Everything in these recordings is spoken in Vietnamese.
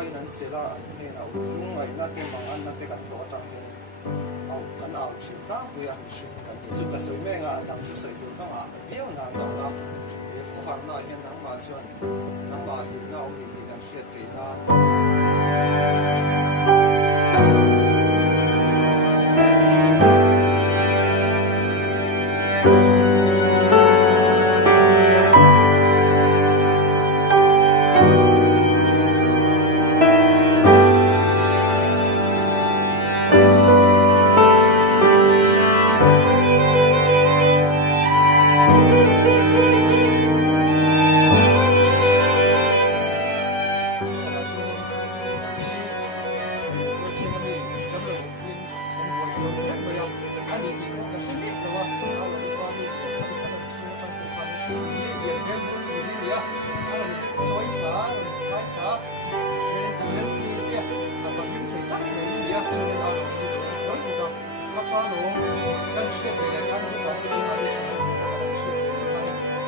ai nan chela ne na utung ngai na ke mangan na te kan to tang he au kan au chin ta bu ya shi kan ni chu ka soi me nga dang chu soi tu ka nga bio na to na e ko han na hian nang ma chuan nang ma hi na o ni kan sia thei na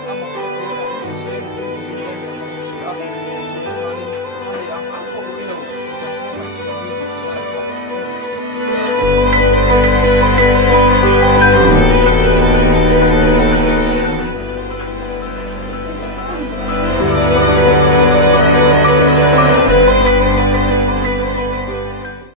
Hello.